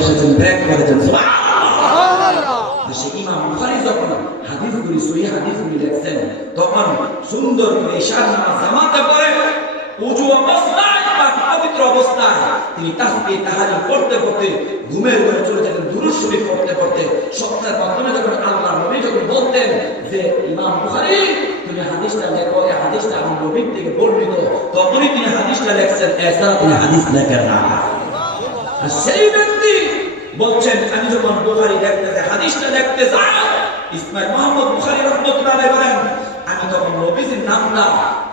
এসেছেন ব্রেক করেছেন সুবহানাল্লাহ। সেই ইমাম বুখারী যখন হাদিসগুলি সহিহ হাদিসগুলি লিখছেন তখন সুন্দর করে ইশার নামাজ জামাতে পড়ে ওযু অবস্থায় পাক পবিত্র অবস্থায় তিনি তাসবিহ তাহলিল করতে করতে ঘুমের ঘরে চলে যেতেন, দুরূদ শরীফ পড়তে পড়তে স্বপ্নের মাধ্যমে যখন আল্লাহর নবী যখন বলতেন যে ইমাম বুখারী তুমি হাদিসটা লেখো, এই হাদিসটা আমার নবীর থেকে বর্ণিত, তখনই তিনি হাদিসটা লিখছেন, এছাড়া তিনি হাদিস লেখেন না। আর সেই ব্যক্তি বলছেন আমি যখন বুখারী দেখতে হাদিসটা দেখতে যাই, ইসমাইল মুহাম্মদ বুখারী রাহমাতুল্লাহ আলাইহি বলেন আমি তখন নবীজির নামটা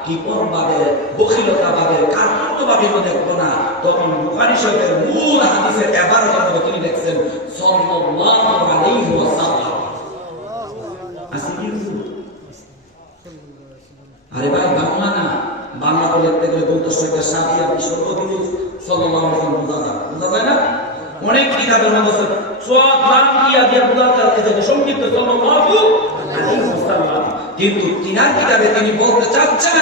কিপন ভাবে বখিলতা ভাবে কার্পণ্য ভাবে দেখবো না, তখন বুখারী শরীফের মূল হাদিসের ইবারতের মধ্যে তিনি লিখছেন সাল্লাল্লাহু আলাইহি ওয়াসাল্লাম। আরে ভাই বাংলা না, বাংলা তো লিখতে গেলে বলতে শরীফের সাথে আপনি সর্বদিন সাল্লাল্লাহু আলাইহি ওয়াসাল্লাম বুঝা যায় না? অনেক কিতাবের মধ্যে সব নাম ইয়া দিয়ে বোঝা যায় সংক্ষিপ্ত সাল্লাল্লাহু আলাইহি ওয়াসাল্লাম, কিন্তু তিনার কিতাবে তিনি বলতে চাচ্ছেন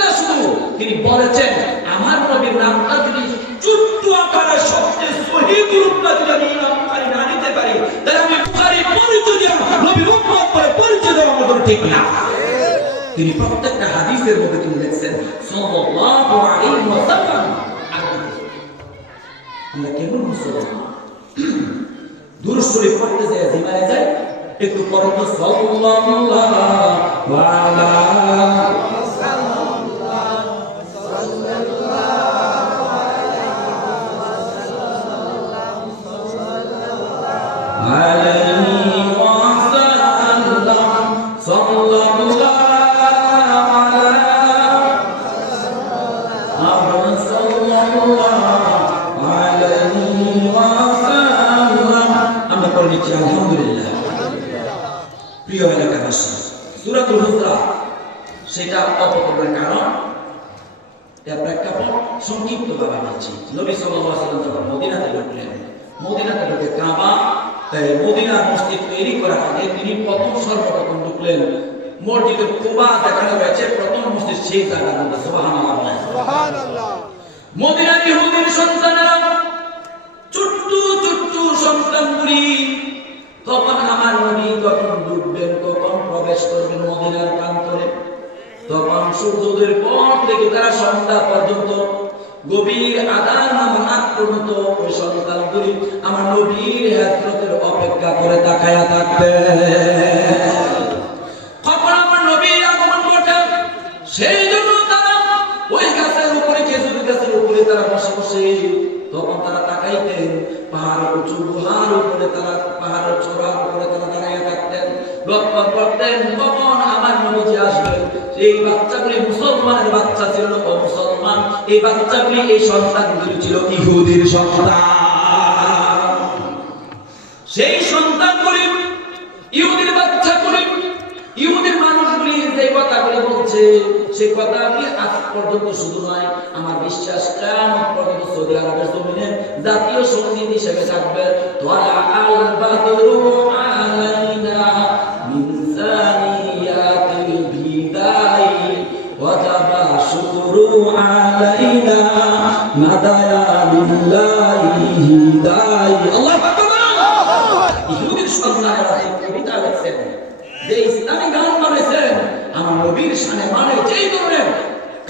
না, শুধু তিনি বলেছেন আমার নবীর নামটা যদি ছোট্ট আকারে সবচেয়ে সহিহ রূপটা যদি আমি ইমাম বুখারী না নিতে পারি তাহলে আমি বুখারী পরিচয় দেওয়া নবীর উম্মত করে পরিচয় দেওয়া আমাদের ঠিক না। তিনি প্রত্যেকটা হাদিসের মধ্যে তিনি লিখছেন সাল্লাল্লাহু আলাইহি ওয়াসাল্লাম। আমরা কেমন মুসলমান দুরূদ শরীফ পড়তে যায় জিমারে যায় একটু পড়ো তো সাল্লাল্লাহু আলা প্রিয় এলাকাবাসী সূরাতুল হুজুরাত সেটা অপকর্মের কারণ এর প্রেক্ষাপট সংক্ষিপ্তভাবে বলছি। নবী সাল্লাল্লাহু আলাইহি ওয়াসাল্লাম যখন মদিনাতে ঢুকলেন, মদিনাতে ঢুকে কাবা মদিনার মসজিদ তৈরি করার আগে তিনি সর্বপ্রথম ঢুকলেন মসজিদে কুবা, দেখানো হয়েছে প্রথম মসজিদ সেই জায়গার মধ্যে। সুবহানাল্লাহ সুবহানাল্লাহ। মদিনার ইহুদির সন্তানেরা ছোট্ট ছোট্ট সন্তানগুলি তখন আমার নবী যখন ঢুকবেন তখন প্রবেশ করবেন মদিনার প্রান্তরে, তখন সূর্যোদয়ের পর থেকে তারা সন্ধ্যা পর্যন্ত গভীর আযান নামাজ পর্যন্ত ওই সন্তানগুলি আমার নবীর হিজরতের অপেক্ষা করে তাকায়া থাকবে। কখন আমার নবীর আগমন ঘটে সেই জন্য তারা ওই গাছের উপরে, খেজুর গাছের উপরে তারা বসে বসে তখন তারা তাকাইতেন পাহাড়ের উঁচু গুহার উপরে, তারা পাহাড়ের চূড়ার উপরে তারা দাঁড়িয়ে থাকতেন, লক্ষ্য করতেন কখন আমার নবীজি আসবেন। এই বাচ্চাগুলি মুসলমানের বাচ্চা ছিল না মুসলমান, এই বাচ্চাগুলি এই সন্তানগুলি ছিল ইহুদির সন্তান। সেই সন্তানগুলি ইহুদির বাচ্চাগুলি ইহুদির মানুষগুলি যে কথাগুলি বলছে সেই কথাগুলি আজ পর্যন্ত শুধু নয়, আমার বিশ্বাস কিয়ামত পর্যন্ত সৌদি আরবের জমিনে জাতীয় সঙ্গীত হিসেবে থাকবে। তোরা আল বাদরু আলাইনা মিন সানিয়াতিল বিদাই ওয়াজাবা শুকরু আলাইনা মাদায়া লিল্লাহি হিদাই। আল্লাহু আকবার। ইহুদির সন্তানেরা এই কবিতা লিখছেন, যে ইসলামী গান বানাইছেন, আমার নবীর শানে মানে যেই ধরনের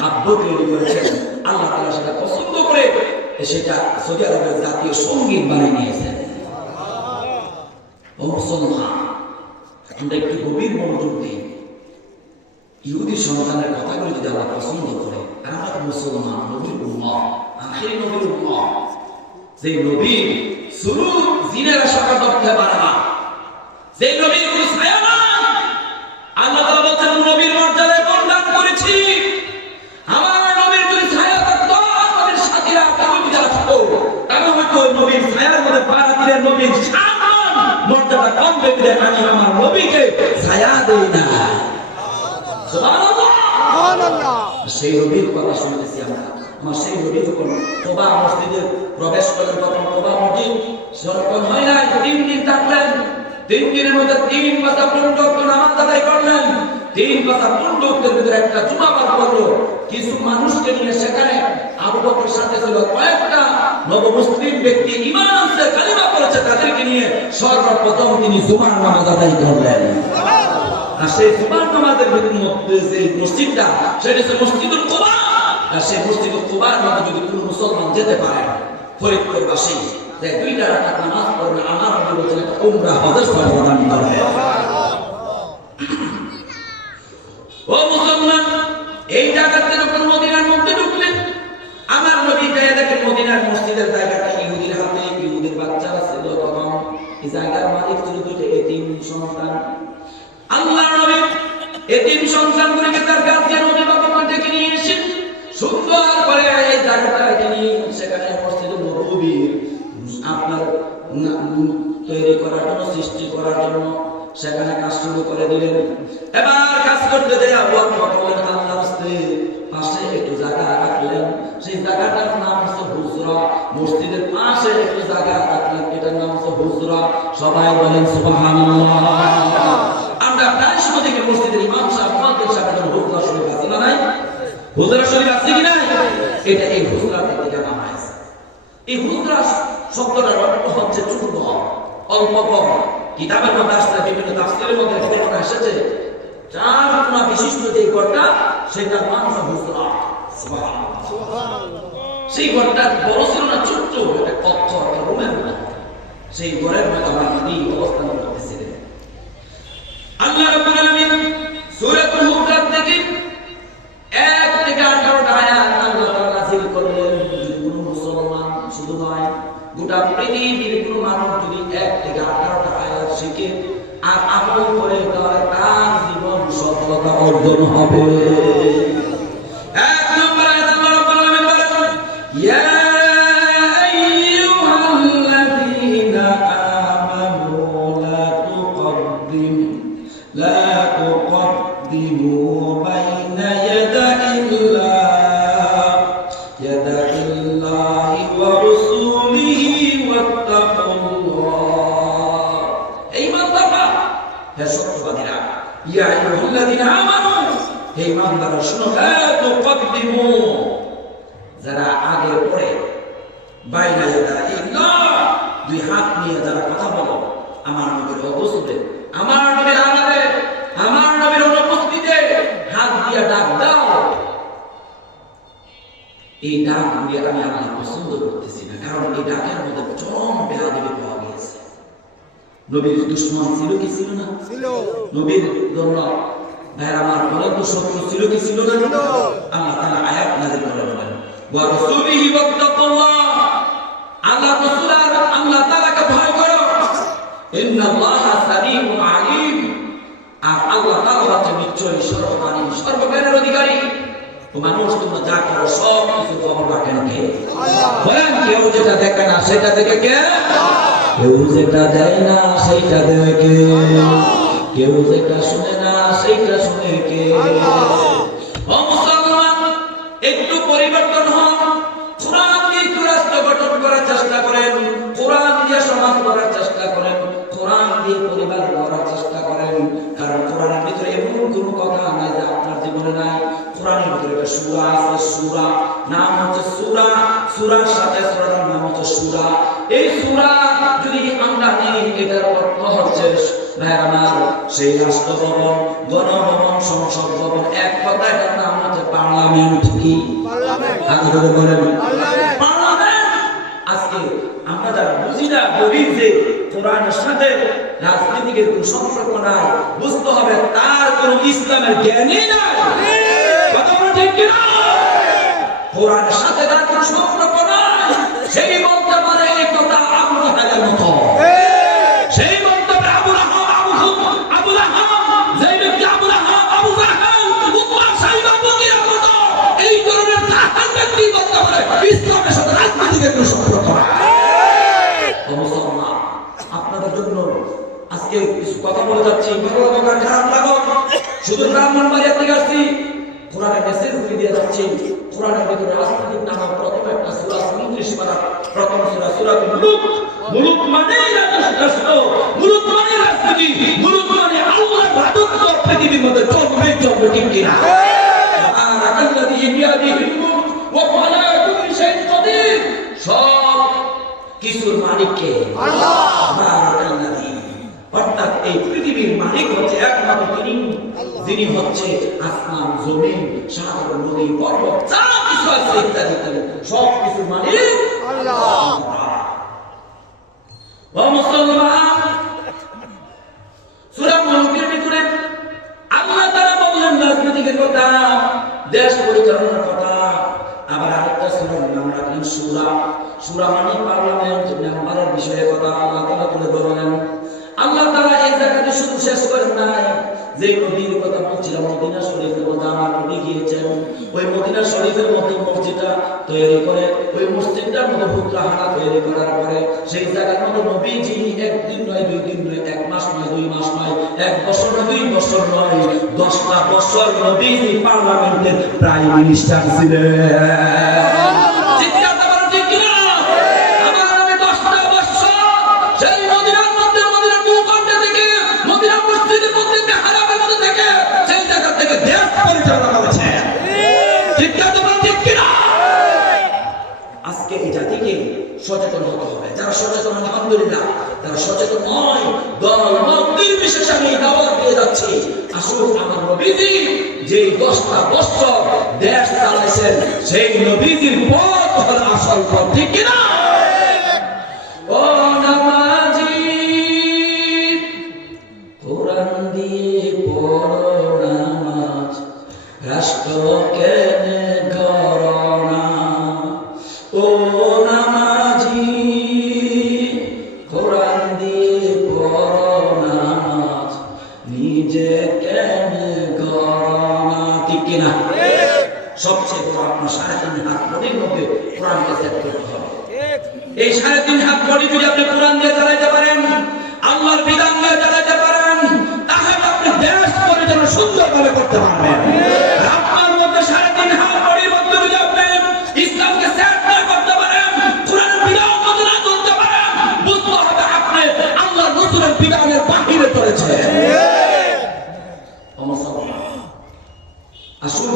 কাব্য তৈরি করেছেন আল্লাহ তাআলা সেটা পছন্দ করে সেটা সৌদি আরবের জাতীয় সঙ্গীত বানিয়ে নিয়েছেন। ও মুসলমান, আমরা একটু গভীর মনোযোগ দিই। ইহুদি সন্তানের কথাগুলো যদি আল্লাহ পছন্দ করে, আর আমরা তো মুসলমান, নবীর উম্মত, আখিরি নবীর উম্মত, যে নবীর শুরু জিনের আশা করতে পারে না, যে নবীর কোনো ছায়া নাই। আল্লাহ তাআলা বলেন নবীর মর্যাদায় বর্ণনা করেছি, আমার নবীর যদি ছায়া থাকতো আমাদের সাথীরা তুমি যারা থাকো তারা হয়তো নবীর ছায়ার মধ্যে পা দিলে নবীর সম্মান মর্যাদা কম দেখলে আমি আমার নবীকে ছায়া দেই না। সুবহানাল্লাহ সুবহানাল্লাহ। সেই নবীর কথা শুনতেছি আমরা। আমার সেই নবী যখন কুবা মসজিদে প্রবেশ করলেন তখন কুবা মসজিদ যখন হয় না 3 দিন থাকলেন, 3 দিনের মধ্যে 3 পাতা পূর্ণক নামাজ আদায় করলেন, 3 পাতা পূর্ণকের ভিতরে একটা জুমা বার করলো। কিছু মানুষকে নিয়ে সেখানে আবু বকরের সাথে ছিল কয়েকটা নবমুসলিম ব্যক্তি, ঈমান আনছে, কালিমা পড়েছে, তাদেরকে নিয়ে সর্বপ্রথম তিনি জুমার নামাজ আদায় করলেন। আর সেই জুমার নামাজের মধ্যে যে মসজিদটা, সেটা হচ্ছে মসজিদুল কুবা। আর সেই মসজিদুল কুবার মধ্যে যদি কোনো মুসলমান যেতে পারে, ফরিদপুরবাসী, যে 2 রাকাত নামাজ পড়লে আমার নবী বলেছেন উমরা হজের সওয়াব প্রদান করবে। ও মুসলমান, এই জায়গাতে যখন মদিনার মধ্যে ঢুকলেন, আমার নবী গায়ে দেখেন মদিনার মসজিদের জায়গাটা ইহুদির হাতে, ইহুদির বাচ্চারা ছিল তখন। এই জায়গার মালিক ছিল 2টা এতিম সন্তান। আল্লাহর নবী এতিম সন্তানগুলোকে তার কাছে নবী বাবা ডেকে নিয়ে এসেছেন, সুন্দর করে এই জায়গাটা তিনি সেখানে মসজিদুল নববীর আপনার তৈরি করার জন্য, সৃষ্টি করার জন্য সেখানে কাজ শুরু করে দিলেন। এবার কাজ করতে দেয় আল্লাহর রাস্তে পাশে একটু জায়গা রাখলেন, সেই জায়গাটার নাম হচ্ছে হুজরা। মসজিদের পাশে একটু জায়গা রাখলেন, এটার নাম হচ্ছে হুজরা। সবাই বলেন সুবহানাল্লাহ। আমরা প্রায় সময় দেখি মসজিদের ইমাম সাহেব, মুয়াজ্জিন সাহেব হুজরা শরীফ আছে না নাই? হুজরা শরীফ আছে কি নাই? এটা এই হুজরা থেকে নাম হয়েছে। এই হুজরা শব্দটার অর্থ হচ্ছে ছোট, অল্প কম। কিতাবের মধ্যে আসলে বিভিন্ন তাফসীরের মধ্যে বর্ণনা এসেছে 4 কোণা বিশিষ্ট যে ঘরটা, সেটার নাম হচ্ছে হুজরা। সুবহানাল্লাহ। সেই ঘরটা বড় ছিল না, ছোট্ট একটা কক্ষ, একটা রুমের মতো। সেই ঘরের মধ্যে আমার নবী অবস্থান করতেছিলেন। আল্লাহ রাব্বুল আলামিন সূরাতুল হুজরাত থেকে 1 থেকে 18টা আয়াত আল্লাহ তাআলা নাযিল করলেন। যদি কোনো মুসলমান, শুধু নয় গোটা পৃথিবীর কোনো মানুষ যদি 1 থেকে 18টা আয়াত শিখে আর আমল করে, তার জীবন সফলতা অর্জন হবে। 1 নম্বর আয়াত আল্লাহ রাব্বুল আলামিন বলেন, ইয়া আইয়ুহাল্লাযীনা আমানু লা তুকদ্দিমু বাইনা ইয়াদাইল্লাহি ওয়া রাসূলিহি ওয়াত্তাকুল্লাহ। এই মানদারা, হে সত্যবাদীরা, ইয়া আইয়ুহাল্লাযীনা আমানু, হে ইমানদাররা শুনো, লা তুকদ্দিমু, যারা আগে পড়ে, বাইনা ইয়াদাইল্লাহ, 2 হাত নিয়ে যারা কথা বলো আমার নবীর অবস্থিতে, আমার নবীর আড়ালে, আমার নবীর অনুপস্থিতিতে হাত দিয়ে ডাক দাও। এই ডাক দিয়ে আমি আল্লাহ পছন্দ করতেছি না, কারণ এই ডাকের মধ্যে চরম বেয়াদবি পাওয়া গিয়েছে। নবীর দুশমন ছিল কি ছিল না? ছিল। নবীর জন্য ভাই আমার বলন্ত শত্রু ছিল কি ছিল না? ছিল। আল্লাহ তাআলা আয়াত নাযিল করলেন, ওয়া রাসূলিহি ওয়াত্তাকুল্লাহ, আল্লাহ রাসূল আর আল্লাহ তাআলাকে ভয় করো, ইন্নাল্লাহা সামিউন আলিম, আর আল্লাহ তাআলা হচ্ছে নিশ্চয়ই সর্বজ্ঞানী, সর্বজ্ঞানের অধিকারী। তো মানুষ তোমরা যা করো সব কিছু খবর রাখেন কে? বলেন, কেউ যেটা দেখে না সেটা দেখে কে? কেউ যেটা দেয় না সেইটা দেখে, কেউ যেটা শুনে না সেইটা শুনে কে? ও মুসলমান, একটু পরিবর্তন হন, কোরআন দিয়ে রাষ্ট্র গঠন করার চেষ্টা করেন, কোরআন দিয়ে সমাজ গড়ার চেষ্টা করেন, কোরআন দিয়ে পরিবার গড়ার চেষ্টা করেন। কারণ কোরআনের ভিতরে এমন কোনো কথা নাই যে আপনার জীবনে নাই। কোরআনের ভিতরে একটা সূরা আছে, সূরা নাম হচ্ছে সূরা, সূরার সাথে সূরার নাম হচ্ছে সূরা। এই সূরা যদি আমরা নিই, এটার অর্থ হচ্ছে ভাইরা আমার সেই রাষ্ট্র ভবন, গণভবন, সংসদ ভবন, এক কথায় এটার নাম হচ্ছে পার্লামেন্ট। কি পার্লামেন্ট? আগে বলেন পার্লামেন্ট। আজকে আমরা যারা বুঝি না, বলি যে কোরআনের সাথে রাজনীতির কোনো সম্পর্ক নাই, বুঝতে হবে তার কোনো ইসলামের জ্ঞানই নাই। কথা বলেন ঠিক কি না? কোরআনের সাথে তার কোনো সম্পর্ক নাই, সেই বলতে পারে এই কথা আবু জাহেলের মতো, সেই বলতে পারে আবু লাহাব, আবু লাহাব, যেই ব্যক্তি আবু লাহাব, আবু জাহেল, উতবা, সাইবা, মুগীরার মতো এই ধরনের জাহেল ব্যক্তি বলতে পারে ইসলামের সাথে রাজনীতির কোনো সম্পর্ক নাই। মুসলমান, আপনাদের জন্য আজকে কিছু কথা বলে যাচ্ছি, ভালো লাগা খারাপ লাগো, শুধু ব্রাহ্মণবাড়িয়া থেকে আসছি, কোরআনের মেসেজ দিয়ে যাচ্ছি। কোরআনের ভিতরে রাজনীতির নামক প্রথম একটা সূরা 29 পারা, প্রথম সূরা সূরাতুল মুলুক। মুলুক মানে রাষ্ট্র, মুলুক মানে রাজনীতি, মুলুক মানে আল্লাহর রাজত্ব পৃথিবীর মধ্যে চলবে, ঠিক কিনা? আর আল্লাযী বিয়াদিহিল মুলক ওয়া আলা কুল্লি কিছুর মালিককে অর্থাৎ এই পৃথিবীর মালিক হচ্ছে একমাত্র তিনি, যিনি হচ্ছে আসমান, জমিন, সাগর, নদী, পর্বত, যা কিছু আছে ইত্যাদি ইত্যাদি সব কিছুর মালিক আল্লাহ। ও মুসলমান, সূরা মুলকের ভিতরে আল্লাহ তাআলা বললেন রাজনীতির কথা, দেশ পরিচালনার কথা। আবার আরেকটা সূরার নাম রাখলেন সূরা। সূরা মানে পার্লামেন্ট, মেম্বারের বিষয়ে কথা আল্লাহ তাআলা তুলে ধরলেন। আল্লাহ তাআলা এই জায়গাতে শুধু শেষ করেন নাই, যে নবীর কথা বলছিলাম, মদিনা শরীফের মধ্যে আমার নবী গিয়েছেন, ওই মদিনা শরীফের মধ্যে মসজিদটা তৈরি করে, ওই মসজিদটার মধ্যে হুজরাখানা তৈরি করার পরে সেই জায়গার মধ্যে নবীজি একদিন নয়, 2 দিন নয়, 1 মাস নয়, 2 মাস নয়, 1 বছর নয়, 2 বছর নয়, 10টা বছর নবীজি পার্লামেন্টের প্রাইম মিনিস্টার ছিলেন। আজকে এই জাতিকে সচেতন হতে হবে। যারা সচেতন আলহামদুলিল্লাহ, যারা সচেতন নয় দল মত নির্বিশেষে আমি দাওয়াত দিয়ে যাচ্ছি, আসুন আমার নবীজি যে 10টা বছর দেশ চালাইছেন সেই নবীজির পথ হল আসল পথ, ঠিক কিনা? ও নামাজি, কোরআন দিয়ে পড়ো নামাজ, রাষ্ট্রকে ও নামাজি, কোরআন দিয়ে পড়ো নামাজ, নিজে কেন করোনা, ঠিক কিনা? সবচেয়ে বড় আপনার 3.5 হাত বডির মধ্যে কোরআনকে সেট করতে হবে। এই 3.5 হাত বডি যদি আপনি কোরআন দিয়ে চালাইতে পারেন, আল্লাহর বিধান দিয়ে চালাইতে পারেন, তাহলে আপনি দেশ পরিচালনা সুন্দরভাবে করতে পারবেন। আপনার মধ্যে 3.5 হাত বডির মধ্যে যদি আপনি ইসলামকে সেট না করতে পারেন, কোরআনের বিধান মতো না চলতে পারেন, বুঝতে হবে আপনি আল্লাহর রাসূলের বিধানের বাহিরে চলেছেন। আসুন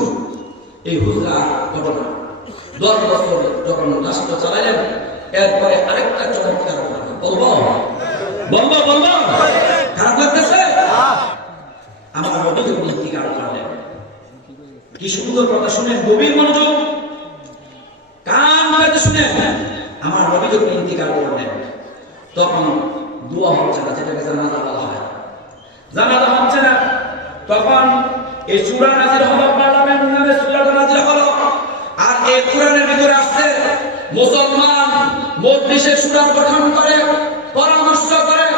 এই হুজরা ঘটনা 10 বছর যখন রাষ্ট্র চালাইলেন, এরপরে আরেকটা চমৎকার ঘটনা বলবো বলবো বলবো, খারাপ লাগতেছে? আমার নবী যখন ইন্তিকাল করলেন, কি সুন্দর কথা শুনেন, গভীর মনোযোগ, কান পেতে শুনেন। আমার নবী যখন ইন্তিকাল করলেন তখন দোয়া হচ্ছে না, যেটাকে জানাজা বলা হয়, জানাজা হচ্ছে না। তখন এই সূরা নাযিল হলো, পার্লামেন্ট নামে সূরাটা নাযিল হলো। আর এই কোরআনের ভিতরে আছে মুসলমান মজলিসে সূরা গঠন করে, পরামর্শ করে,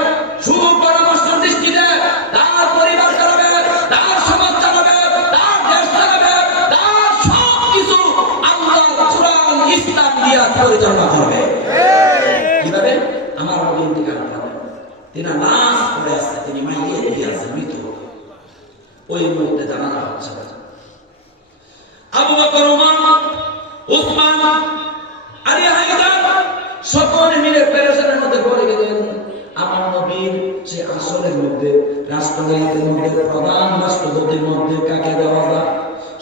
সুপরামর্শ দৃষ্টিতে তার পরিবার চালাবে, তার সমাজ চালাবে, তার দেশ চালাবে, তার সব কিছু আল্লাহ কোরআন ইসলাম দিয়ে পরিচালনা করবে। কিভাবে? আমার নবী ইন্তিকাল করলেন, তিনি লাশ পড়ে আছে, তিনি মাইয়ে দিয়ে আছে, মৃত। ওই মুহূর্তে জানাজা হচ্ছে। আবু বকর, ওমর, উসমান, আলী, হায়দার সকলে মিলে পেরেশানির মধ্যে পড়ে গেলেন। আমার নবীর সে আসলের মধ্যে, রাষ্ট্রনায়কের মধ্যে, প্রধান রাষ্ট্রপতির মধ্যে কাকে দেওয়া যায়?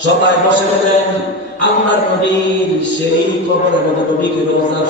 সবাই বসে গেলেন। আল্লাহর নবীর সেই কবরের মধ্যে নবীকে রওজা